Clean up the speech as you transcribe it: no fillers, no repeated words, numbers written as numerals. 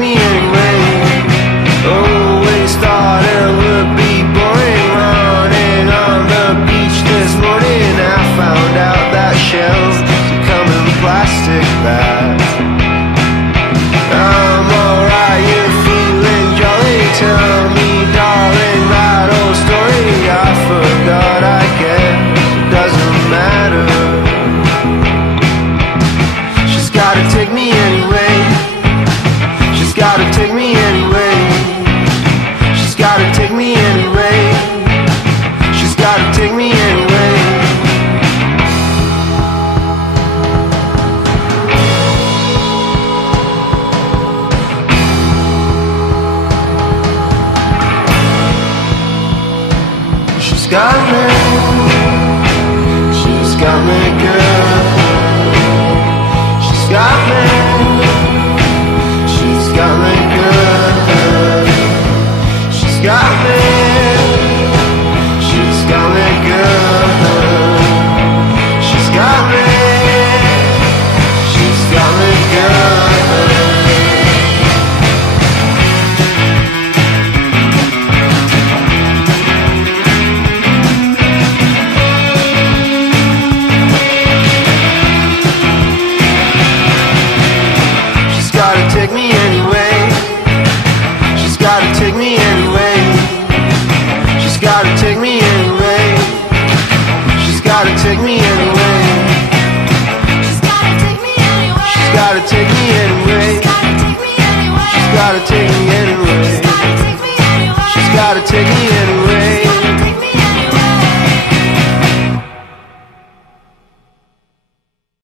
me anyway. Always thought it would be boring running on the beach this morning. I found out that shells come in plastic bags. I'm alright, you're feeling jolly. Tell me, darling, that old story. I forgot, I guess it doesn't matter. She's gotta take me anyway. She's gotta take me anyway. She's gotta take me anyway. She's gotta take me anyway. She's got me. She's got me, girl. She's got me. She's got me, girl. She's got me. She's got me, girl. She's got me. She's got me, girl. Take me anyway. She's gotta take me anyway. She's gotta take me anyway. She's gotta take me anyway. She's gotta take me anyway. She's gotta take me anyway. She's gotta take me anyway. She's gotta take me